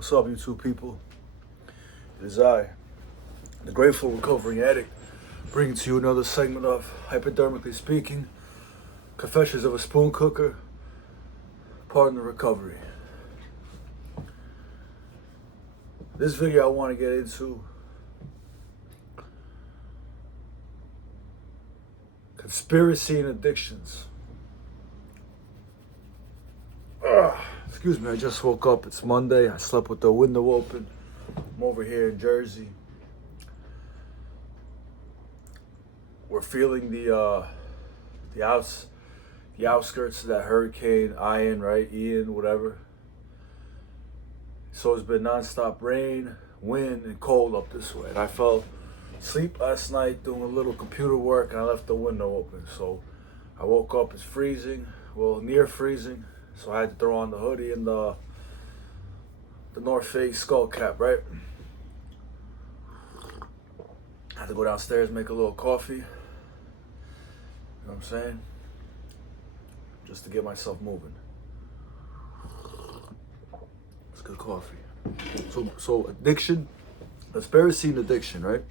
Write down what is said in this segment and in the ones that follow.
What's up, YouTube people? It is I, the Grateful Recovering Addict, bringing to you another segment of Hypodermically Speaking, Confessions of a Spoon Cooker, Partner Recovery. This video I want to get into conspiracy and addictions. Excuse me, I just woke up. It's Monday. I slept with the window open. I'm over here in Jersey. We're feeling the outskirts of that hurricane, Ian, whatever. So it's been nonstop rain, wind, and cold up this way. And I fell asleep last night doing a little computer work, and I left the window open. So I woke up, it's freezing, well, near freezing. So I had to throw on the hoodie and the North Face skull cap, right? I had to go downstairs, make a little coffee. You know what I'm saying? Just to get myself moving. It's good coffee. So addiction, conspiracy and addiction, right?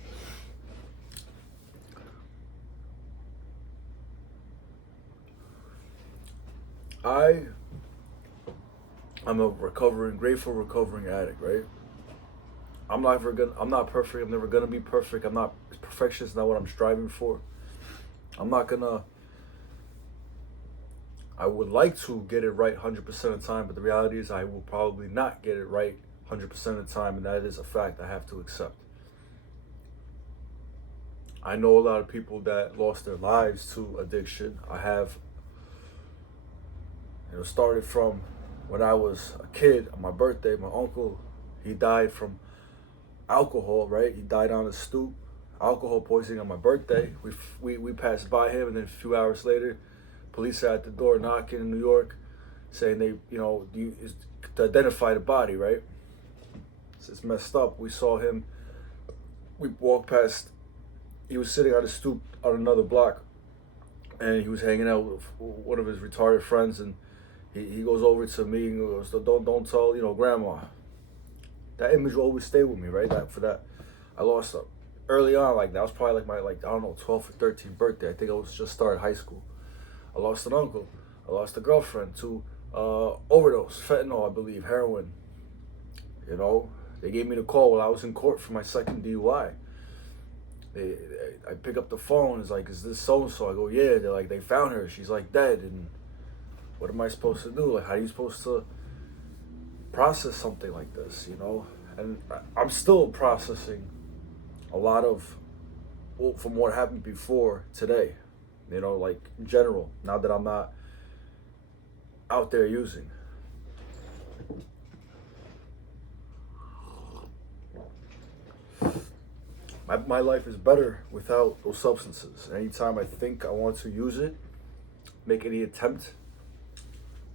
I'm a grateful recovering addict, right? I'm not perfect. I'm never gonna be perfect. Perfection is not what I'm striving for. I would like to get it right 100% of the time, but the reality is I will probably not get it right 100% of the time, and that is a fact I have to accept. I know a lot of people that lost their lives to addiction. I have, started from when I was a kid. On my birthday, my uncle, he died from alcohol, right? He died on a stoop, alcohol poisoning on my birthday. We passed by him, and then a few hours later, police are at the door knocking in New York, saying they, to identify the body, right? It's messed up. We saw him. We walked past. He was sitting on a stoop on another block, and he was hanging out with one of his retarded friends, and he goes over to me and goes, "Don't tell, grandma." That image will always stay with me, right? I lost early on, like that was probably my 12th or 13th birthday. I think I was just started high school. I lost an uncle. I lost a girlfriend to overdose, fentanyl, I believe, heroin. They gave me the call while I was in court for my second DUI. I pick up the phone. It's like, "Is this so and so?" I go, "Yeah." They're like, "They found her. She's like dead." And what am I supposed to do? Like, how are you supposed to process something like this? And I'm still processing a lot from what happened before today. Like in general, now that I'm not out there using. My life is better without those substances. Anytime I think I want to use it, make any attempt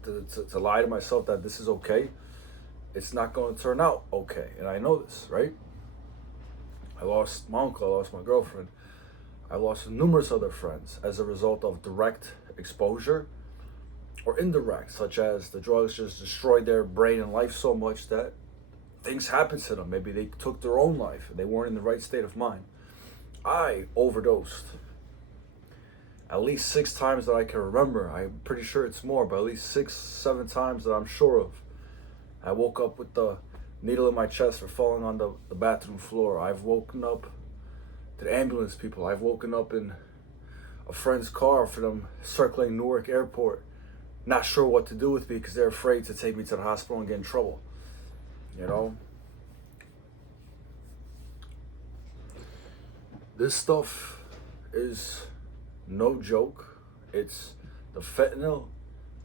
to lie to myself that this is okay, it's not going to turn out okay. And I know this, right? I lost my uncle, I lost my girlfriend, I lost numerous other friends as a result of direct exposure or indirect, such as the drugs just destroyed their brain and life so much that things happened to them. Maybe they took their own life and they weren't in the right state of mind. I overdosed at least 6 times that I can remember. I'm pretty sure it's more, but at least 6, 7 times that I'm sure of. I woke up with the needle in my chest for falling on the bathroom floor. I've woken up to the ambulance people. I've woken up in a friend's car for them circling Newark Airport, not sure what to do with me because they're afraid to take me to the hospital and get in trouble. This stuff is no joke. It's the fentanyl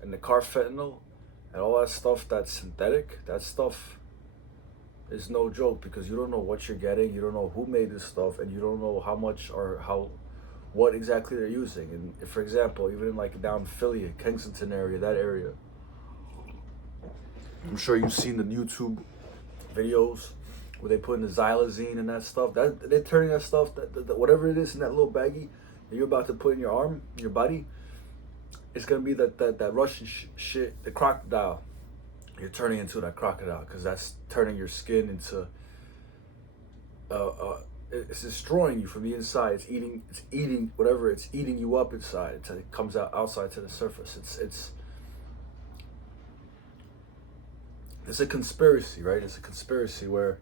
and the carfentanil and all that stuff that's synthetic. That stuff is no joke because you don't know what you're getting. You don't know who made this stuff, and you don't know how much or what exactly they're using. And for example, even in down Philly, Kensington area, that area, I'm sure you've seen the YouTube videos where they put in the xylazine and that stuff. That they're turning that stuff, that whatever it is in that little baggie that you're about to put in your arm, your body, it's gonna be that Russian shit, the crocodile. you're turning into that crocodile, because that's turning your skin into it's destroying you from the inside. It's eating whatever it's eating you up inside until it comes out outside to the surface. It's a conspiracy, right? It's a conspiracy where,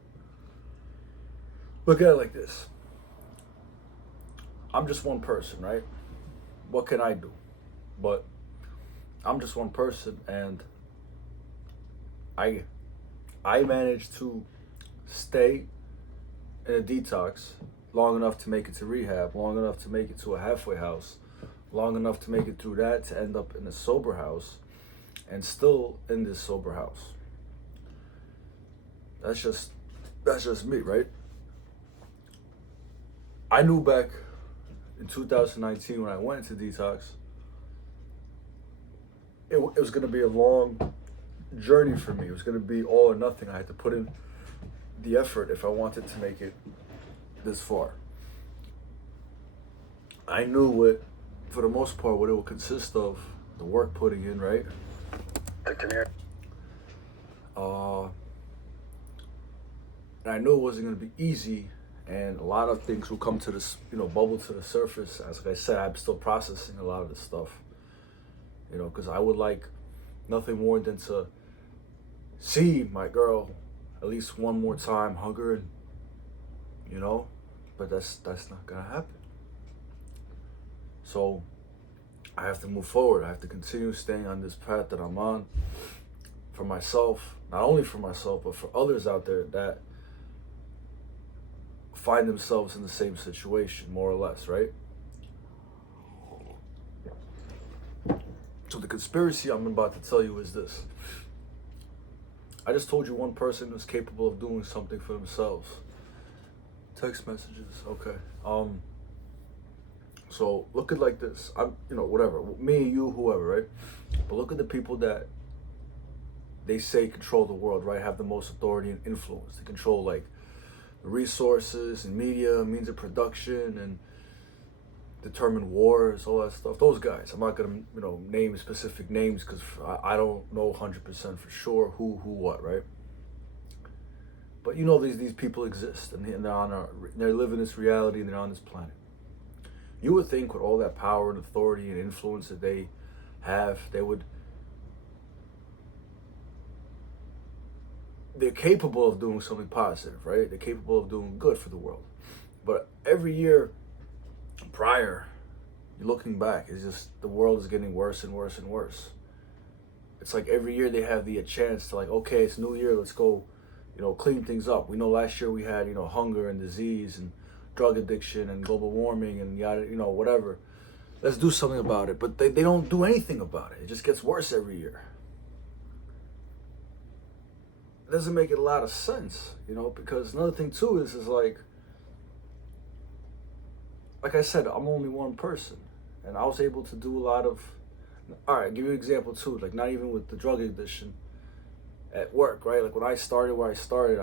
look at it like this. I'm just one person, right? What can I do? But I'm just one person, and I managed to stay in a detox long enough to make it to rehab, long enough to make it to a halfway house, long enough to make it through that to end up in a sober house, and still in this sober house. That's just me, right? I knew back in 2019 when I went into detox, it was going to be a long journey for me. It was going to be all or nothing. I had to put in the effort if I wanted to make it this far. I knew what, for the most part, what it would consist of, the work putting in, right? Come here. And I knew it wasn't going to be easy, and a lot of things will come to this, bubble to the surface. As like I said, I'm still processing a lot of this stuff, because I would like nothing more than to see my girl at least one more time, hug her, and, but that's not gonna happen. So I have to move forward. I have to continue staying on this path that I'm on for myself, not only for myself, but for others out there that find themselves in the same situation, more or less, right? So the conspiracy I'm about to tell you is this. I just told you one person is capable of doing something for themselves. Text messages, okay. So look at it like this. I'm, whatever, me, you, whoever, right? But look at the people that they say control the world, right? Have the most authority and influence. They control like the resources and media, means of production, and determine wars, all that stuff. Those guys. I'm not gonna, name specific names because I don't know 100% for sure who, what, right? But these people exist, and they're living this reality, and they're on this planet. You would think with all that power and authority and influence that they have, they're capable of doing something positive, right? They're capable of doing good for the world. But every year prior, looking back, it's just the world is getting worse and worse and worse. It's like every year they have the chance to like, okay, it's New Year, let's go, clean things up. We know last year we had, hunger and disease and drug addiction and global warming and yada, whatever. Let's do something about it. But they don't do anything about it. It just gets worse every year. It doesn't make it a lot of sense, because another thing too is like I said, I'm only one person, and I was able to do a lot of, all right, give you an example too, like not even with the drug addiction at work, right? Like when I started where I started,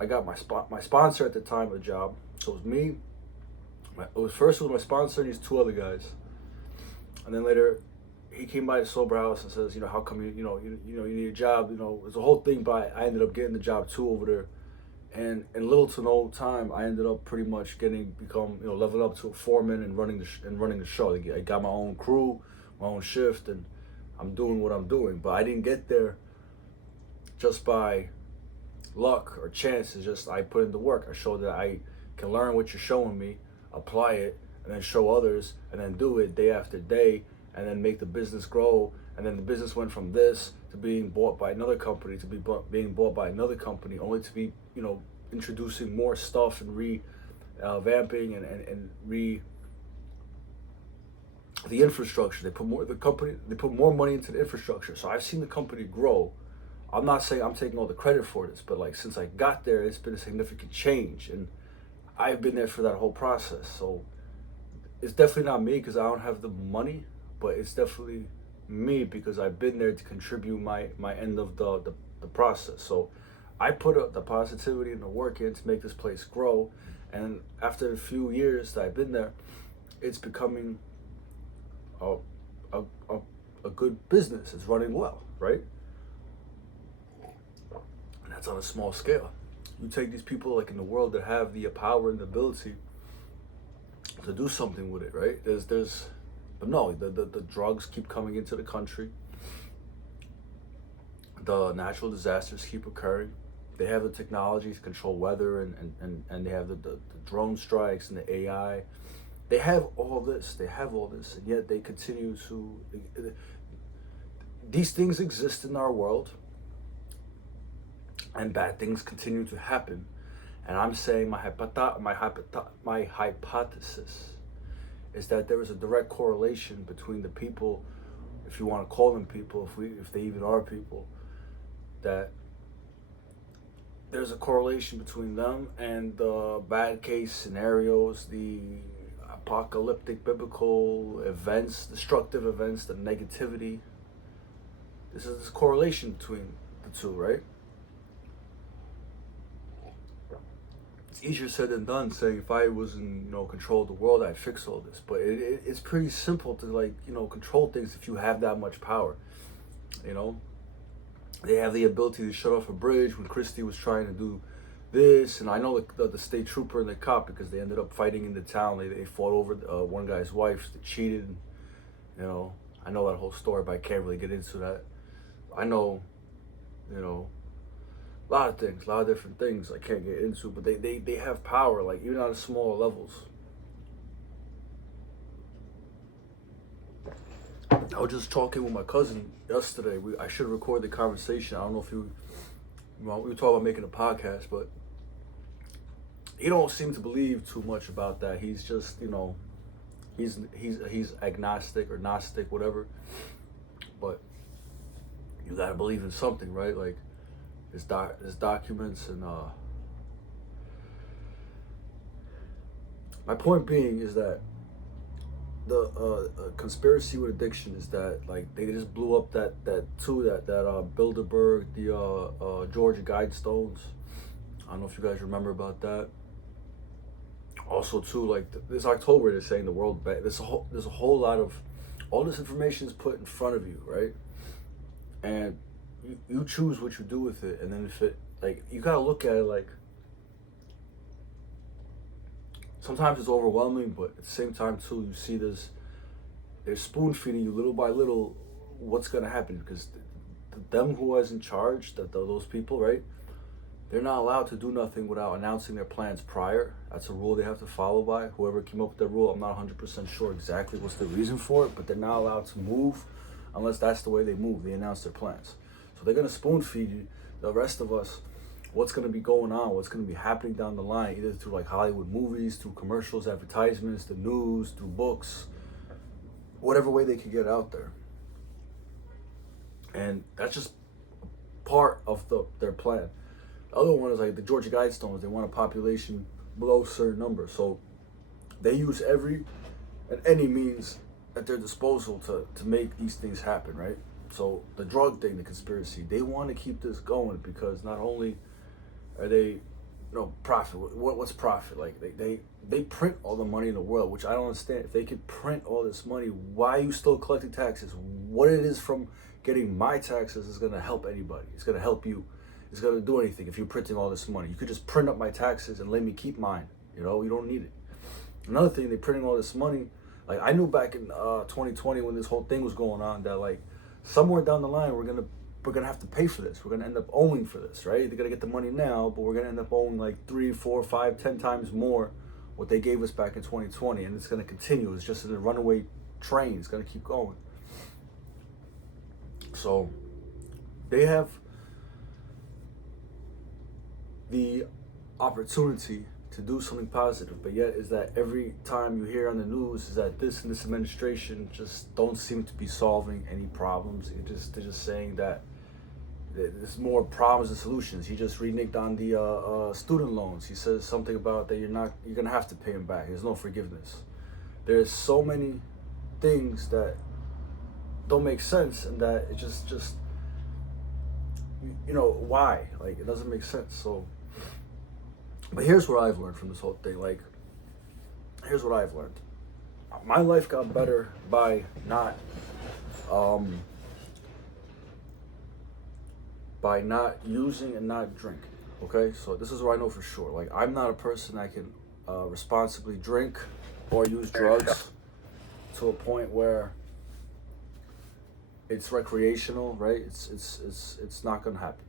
I got my sponsor at the time of the job. So it was me, it was my sponsor and these two other guys. And then later, he came by the sober house and says, how come you need a job? There's a whole thing, but I ended up getting the job too over there. And in little to no time, I ended up pretty much become leveled up to a foreman and running the show. I got my own crew, my own shift, and I'm doing what I'm doing. But I didn't get there just by luck or chance. It's just I put in the work. I showed that I can learn what you're showing me, apply it, and then show others, and then do it day after day, and then make the business grow. And then the business went from this to being bought by another company, to being bought by another company, only to be, introducing more stuff and vamping and the infrastructure. They put more money into the infrastructure. So I've seen the company grow. I'm not saying I'm taking all the credit for this, but like since I got there, it's been a significant change, and I've been there for that whole process. So it's definitely not me because I don't have the money, but it's definitely me because I've been there to contribute my end of the process. So I put the positivity and the work in to make this place grow, and after a few years that I've been there, it's becoming a good business. It's running well, right? That's on a small scale. You take these people like in the world that have the power and the ability to do something with it, right? But no, the drugs keep coming into the country. The natural disasters keep occurring. They have the technology to control weather, and they have the drone strikes and the AI. They have all this. They have all this, and yet they continue to. These things exist in our world, and bad things continue to happen. And I'm saying my hypothesis is that there is a direct correlation between the people, if you want to call them people, if they even are people, that there's a correlation between them and the bad case scenarios, the apocalyptic biblical events, destructive events, the negativity. This is this correlation between the two, right? It's easier said than done saying if I was in control of the world, I'd fix all this. But it's pretty simple to control things if you have that much power. They have the ability to shut off a bridge when Christie was trying to do this, and I know the state trooper and the cop, because they ended up fighting in the town. They fought over one guy's wife that cheated. I know that whole story, but I can't really get into that. I know, a lot of things, a lot of different things I can't get into, but they have power, like even on smaller levels. I was just talking with my cousin yesterday. I should record the conversation. I don't know if we were talking about making a podcast, but he don't seem to believe too much about that. He's just, he's agnostic or gnostic, whatever. But you gotta believe in something, right? Like there's documents, and my point being is that the conspiracy with addiction is that they just blew up that Bilderberg, the Georgia Guidestones. I don't know if you guys remember about that. Also too, this October, they're saying the World Bank. There's a whole lot of all this information is put in front of you, right? And you choose what you do with it, and then if it you gotta look at it sometimes it's overwhelming, but at the same time too, you see they're spoon feeding you little by little what's gonna happen, because them who is in charge, those people, right? They're not allowed to do nothing without announcing their plans prior. That's a rule they have to follow by. Whoever came up with that rule, I'm not 100% sure exactly what's the reason for it, but they're not allowed to move unless that's the way they move. They announce their plans. So they're gonna spoon feed you, the rest of us, what's going to be going on, what's going to be happening down the line, either through Hollywood movies, through commercials, advertisements, the news, through books, whatever way they can get out there. And that's just part of their plan. The other one is the Georgia Guidestones. They want a population below a certain number. So they use every and any means at their disposal to make these things happen, right? So the drug thing, the conspiracy, they want to keep this going because not only are they, profit. What's profit? They print all the money in the world, which I don't understand. If they could print all this money, why are you still collecting taxes? What it is from getting my taxes is going to help anybody. It's going to help you. It's going to do anything if you're printing all this money. You could just print up my taxes and let me keep mine. You don't need it. Another thing, they're printing all this money. I knew back in 2020 when this whole thing was going on that somewhere down the line we're gonna have to pay for this. We're gonna end up owing for this, right? They're gonna get the money now, but we're gonna end up owing 3, 4, 5, 10 times more what they gave us back in 2020, and it's gonna continue. It's just a runaway train. It's gonna keep going. So they have the opportunity to do something positive, but yet is that every time you hear on the news is that this and this administration just don't seem to be solving any problems. They're just saying that there's more problems than solutions. He just reneged on the student loans. He says something about that you're gonna have to pay them back. There's no forgiveness. There's so many things that don't make sense, and that it just why? It doesn't make sense. So. But here's what I've learned from this whole thing. Here's what I've learned. My life got better by not by not using and not drinking. Okay, so this is what I know for sure. Like, I'm not a person that can responsibly drink or use drugs to a point where it's recreational, right? It's not gonna happen.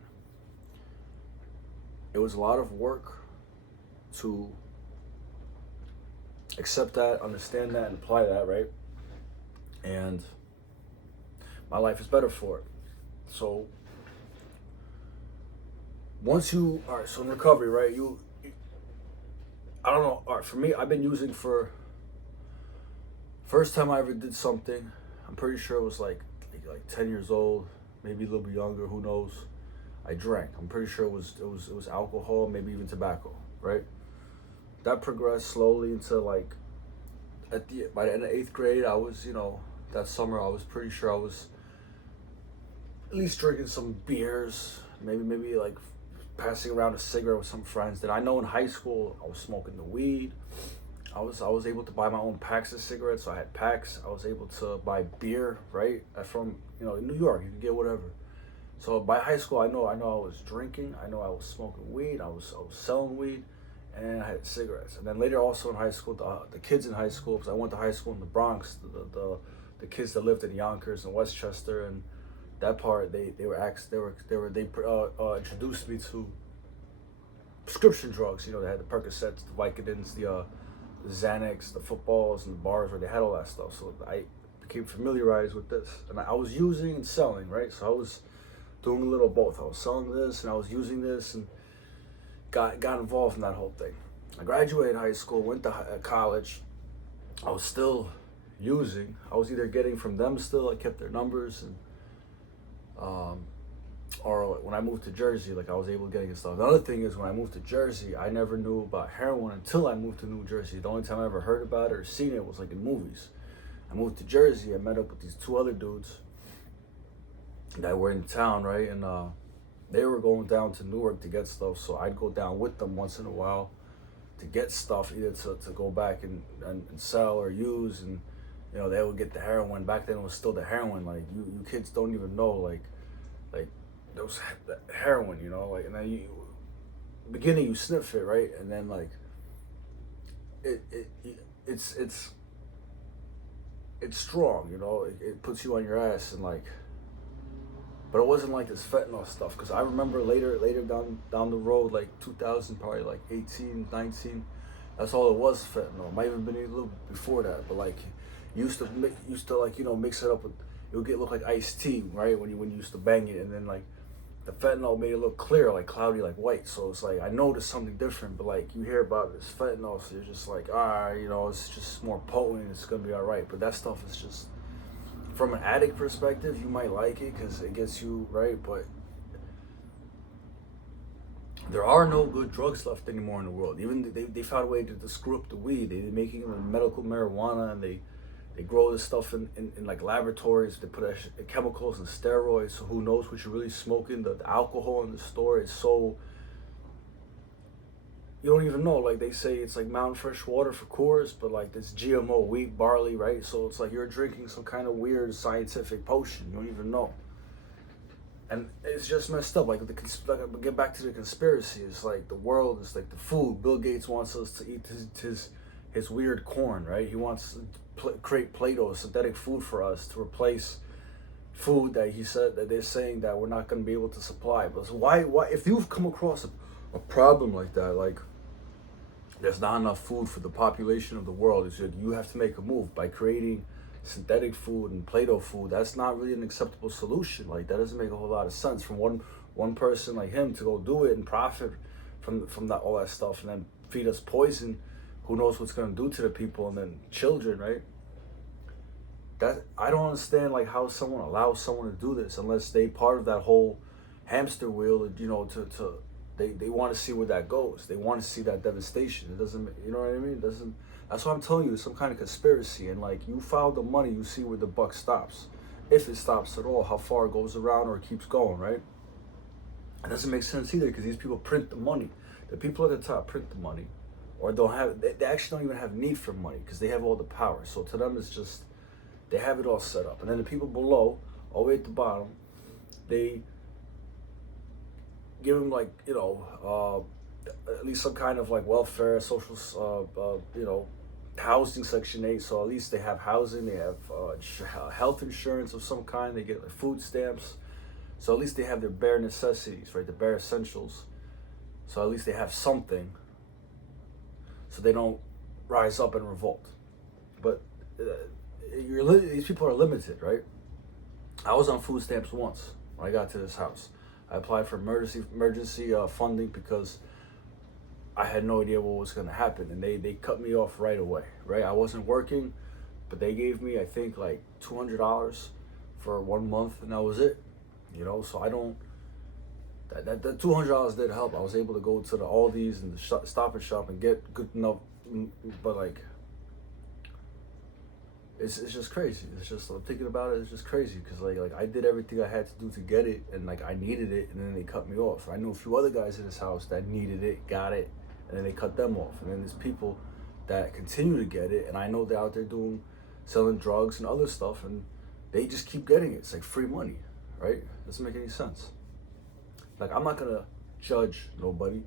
It was a lot of work to accept that, understand that, and apply that, right? And my life is better for it. So once you, all right, so in recovery, right? I don't know. All right, for me, I've been using for first time I ever did something. I'm pretty sure it was like 10 years old, maybe a little bit younger. Who knows? I drank. I'm pretty sure it was alcohol, maybe even tobacco, right? That progressed slowly into like by the end of 8th grade, I was, that summer I was pretty sure I was at least drinking some beers, maybe like passing around a cigarette with some friends. Then I know in high school I was smoking the weed. I was able to buy my own packs of cigarettes. So I had packs. I was able to buy beer, right? From in New York, you can get whatever. So by high school, I know I was drinking. I know I was smoking weed. I was selling weed, and I had cigarettes. And then later, also in high school, the kids in high school, because I went to high school in the Bronx, the kids that lived in Yonkers and Westchester and that part, they introduced me to prescription drugs. They had the Percocets, the Vicodins, the Xanax, the footballs, and the bars where they had all that stuff. So I became familiarized with this, and I was using and selling, right? So I was doing a little of both. I was selling this and I was using this, and got involved in that whole thing. I graduated high school, went to college. I was still using. I was either getting from them still. I kept their numbers, and or when I moved to Jersey, like I was able to get stuff. The other thing is, when I moved to Jersey, I never knew about heroin until I moved to New Jersey. The only time I ever heard about it or seen it was like in movies. I moved to Jersey. I met up with these two other dudes that were in town, right? And they were going down to Newark to get stuff, so I'd go down with them once in a while to get stuff, either to go back and sell or use. And they would get the heroin. Back then it was still the heroin. Like you kids don't even know, like there was heroin, like, and then beginning you sniff it, right? And then like it's strong, it puts you on your ass, and like, but it wasn't like this fentanyl stuff, because I remember later down the road, like 2000, probably like 18, 19, that's all it was, fentanyl. It might have been a little before that, but like used to like mix it up with, it would look like iced tea, right? When you used to bang it, and then like the fentanyl made it look clear, like cloudy, like white. So it's like I noticed something different, but like you hear about this fentanyl, so you're just like, it's just more potent, it's gonna be all right. But that stuff is just, from an addict perspective, you might like it because it gets you right, but there are no good drugs left anymore in the world. Even they found a way to screw up the weed. They're making it in medical marijuana, and they grow this stuff in like laboratories. They put chemicals and steroids, so who knows what you're really smoking. The alcohol in the store is so, you don't even know. Like they say it's like mountain fresh water for Coors, but like this GMO wheat, barley, right? So it's like you're drinking some kind of weird scientific potion. You don't even know. And it's just messed up. Like get back to the conspiracy. It's like the world is like the food. Bill Gates wants us to eat his weird corn, right? He wants to create Play-Doh, synthetic food for us to replace food that he said that they're saying that we're not going to be able to supply. But why if you've come across a problem like that, like there's not enough food for the population of the world, it's like you have to make a move by creating synthetic food and Play-Doh food. That's not really an acceptable solution. Like that doesn't make a whole lot of sense from one person like him to go do it and profit from that, all that stuff, and then feed us poison. Who knows what's going to do to the people, and then children, right? That I don't understand, like how someone allows someone to do this unless they part of that whole hamster wheel. They want to see where that goes. They want to see that devastation. It doesn't, you know what I mean? It doesn't. That's what I'm telling you. It's some kind of conspiracy, and like you follow the money, you see where the buck stops, if it stops at all, how far it goes around or it keeps going, right? It doesn't make sense either, because these people print the money. The people at the top print the money, or they actually don't even have need for money because they have all the power. So to them, it's just, they have it all set up. And then the people below, all the way at the bottom, they give them like, at least some kind of like welfare, social, housing Section 8. So at least they have housing, they have health insurance of some kind, they get like food stamps. So at least they have their bare necessities, right? The bare essentials. So at least they have something, so they don't rise up and revolt. But these people are limited, right? I was on food stamps once when I got to this house. I applied for emergency funding because I had no idea what was gonna happen, and they cut me off right away. Right, I wasn't working, but they gave me, I think, like $200 for 1 month, and that was it. So I don't. That $200 did help. I was able to go to the Aldi's and the Stop and Shop and get good enough, but like, it's just crazy. It's just, I'm thinking about it. It's just crazy because like I did everything I had to do to get it, and like I needed it, and then they cut me off. I knew a few other guys in this house that needed it, got it, and then they cut them off. And then there's people that continue to get it, and I know they're out there selling drugs and other stuff, and they just keep getting it. It's like free money, right? Doesn't make any sense. Like, I'm not gonna judge nobody.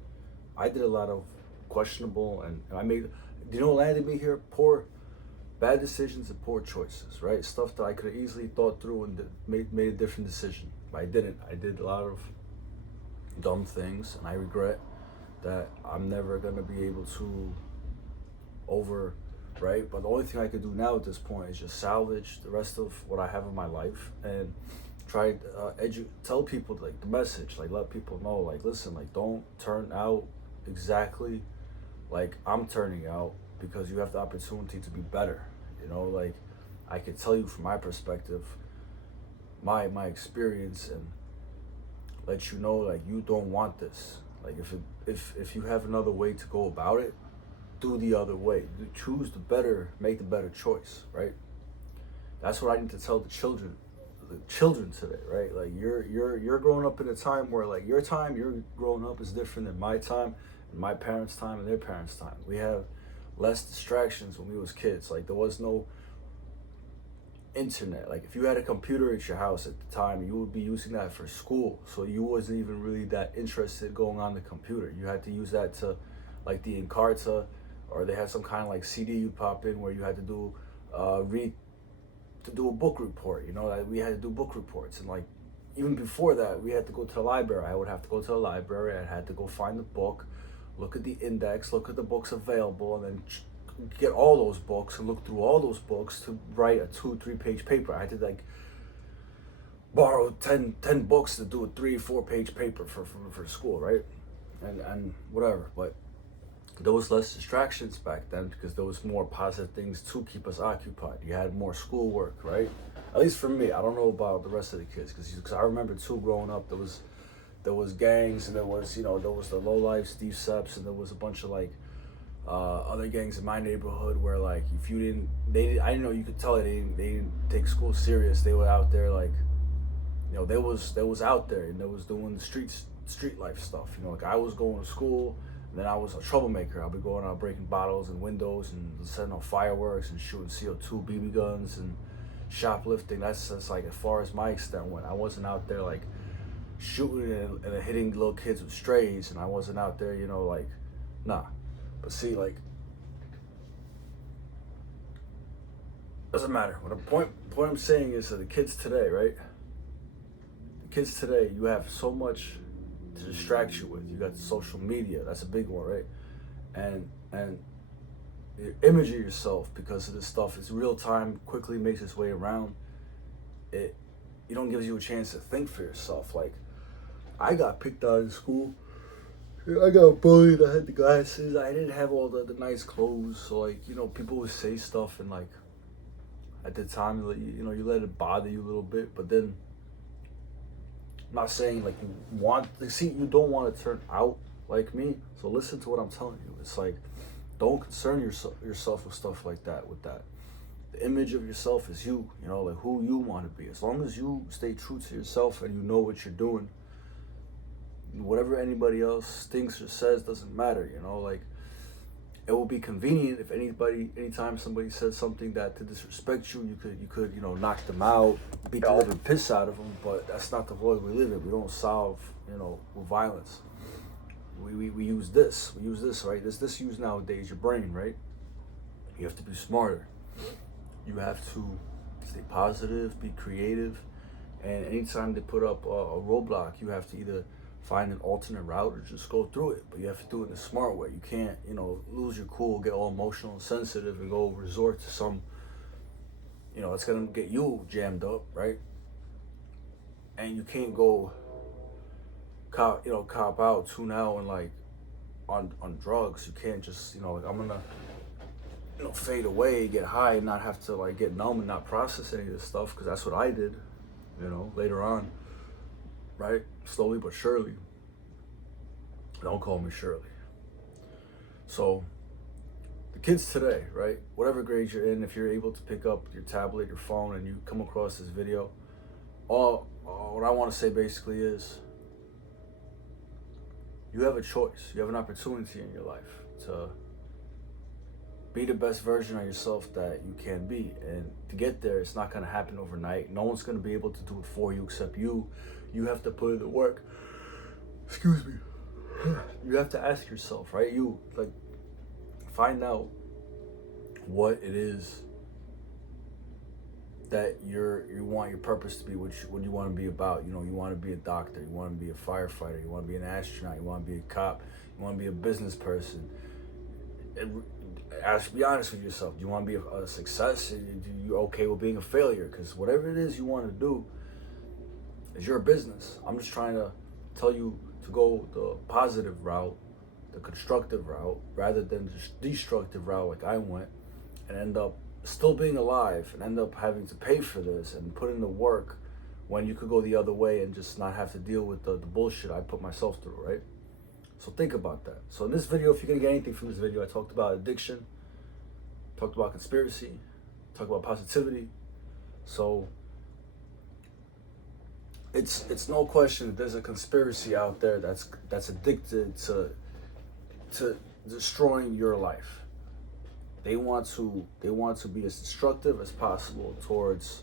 I did a lot of questionable, and I made. Do you know what landed me here? Bad decisions and poor choices, right? Stuff that I could have easily thought through and made a different decision. But I didn't. I did a lot of dumb things, and I regret that I'm never gonna be able to right? But the only thing I could do now at this point is just salvage the rest of what I have in my life and try tell people like the message, like let people know, like listen, like don't turn out exactly like I'm turning out, because you have the opportunity to be better. Like I could tell you from my perspective, my experience, and let you know like you don't want this. Like if you have another way to go about it, do the other way. Choose make the better choice, right? That's what I need to tell the children today, right? Like you're growing up in a time where like your time you're growing up is different than my time and my parents' time and their parents' time. We have less distractions when we was kids. Like there was no internet. Like if you had a computer at your house at the time, you would be using that for school. So you wasn't even really that interested going on the computer. You had to use that to like the Encarta, or they had some kind of like CD you pop in where you had to do to do a book report. Like we had to do book reports, and like even before that we had to go to the library. I would have to go to the library. I had to go find the book, look at the index, look at the books available, and then get all those books and look through all those books to write a 2-3 page paper. I had to like borrow 10 books to do a 3-4 page paper for school, right? And whatever. But there was less distractions back then because there was more positive things to keep us occupied. You had more schoolwork, right? At least for me. I don't know about the rest of the kids, because I remember too, growing up, there was gangs, and there was there was the Low Life, Steve Seps, and there was a bunch of like other gangs in my neighborhood where like if you didn't, I didn't know, you could tell they didn't take school serious. They were out there like they was out there, and they was doing the street life stuff. Like I was going to school. And then I was a troublemaker. I'll be going out breaking bottles and windows and setting off fireworks and shooting CO2 BB guns and shoplifting. That's like as far as my extent went. I wasn't out there like shooting and hitting little kids with strays, and I wasn't out there, like, nah. But see, like, doesn't matter. What the point I'm saying is that the kids today, right? The kids today, you have so much to distract you with. You got social media, that's a big one, right? And your image of yourself, because of this stuff, it's real time, quickly makes its way around. It don't give you a chance to think for yourself. Like I got picked on in school. I got bullied. I had the glasses. I didn't have all the nice clothes. So like people would say stuff, and like at the time you let it bother you a little bit, but then I'm not saying like you don't want to turn out like me. So listen to what I'm telling you. It's like, don't concern yourself with stuff like that. With that, the image of yourself is you. Like who you want to be. As long as you stay true to yourself and you know what you're doing, whatever anybody else thinks or says doesn't matter. Like it will be convenient if anytime somebody says something that to disrespect you, you could knock them out, beat the living piss out of them. But that's not the world we live in. We don't solve with violence. We use this. We use this, right? This used nowadays, your brain, right? You have to be smarter. You have to stay positive, be creative, and anytime they put up a roadblock, you have to either find an alternate route or just go through it. But you have to do it in a smart way. You can't, lose your cool, get all emotional and sensitive, and go resort to some, it's gonna get you jammed up, right? And you can't go cop out, tune out, and like on drugs. You can't just, I'm gonna fade away, get high, and not have to like get numb and not process any of this stuff, because that's what I did, later on, right? Slowly but surely. Don't call me Shirley. So the kids today, right? Whatever grade you're in, if you're able to pick up your tablet, your phone, and you come across this video, all what I want to say basically is you have a choice. You have an opportunity in your life to be the best version of yourself that you can be. And to get there, it's not going to happen overnight. No one's going to be able to do it for you except you. You have to put in the work. Excuse me. You have to ask yourself, right? You find out what it is that you want your purpose to be, what you want to be about. You want to be a doctor, you want to be a firefighter, you want to be an astronaut, you want to be a cop, you want to be a business person. Be honest with yourself. Do you want to be a success? Are you okay with being a failure? Because whatever it is you want to do is your business. I'm just trying to tell you to go the positive route, the constructive route, rather than the destructive route like I went, and end up still being alive and end up having to pay for this and put in the work when you could go the other way and just not have to deal with the bullshit I put myself through, right? So think about that. So in this video, if you're gonna get anything from this video, I talked about addiction, talked about conspiracy, talked about positivity. So it's no question that there's a conspiracy out there that's addicted to destroying your life. They want to be as destructive as possible towards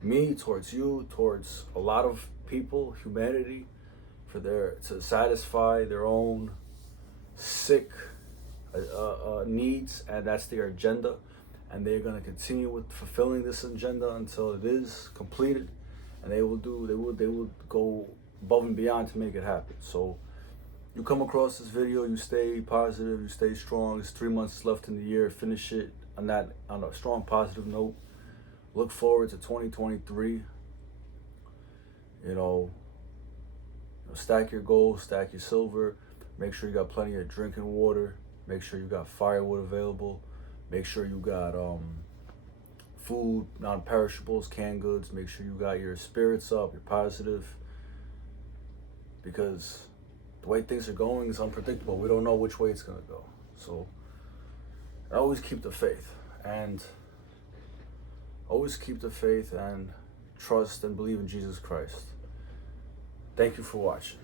me, towards you, towards a lot of people, humanity, to satisfy their own sick needs, and that's their agenda. And they're going to continue with fulfilling this agenda until it is completed, and they will go above and beyond to make it happen. So you come across this video, you stay positive, you stay strong. It's 3 months left in the year. Finish it on a strong, positive note. Look forward to 2023. Stack your gold, stack your silver. Make sure you got plenty of drinking water. Make sure you got firewood available. Make sure you got food, non-perishables, canned goods. Make sure you got your spirits up, you're positive. Because the way things are going is unpredictable. We don't know which way it's going to go. So always keep the faith. And trust and believe in Jesus Christ. Thank you for watching.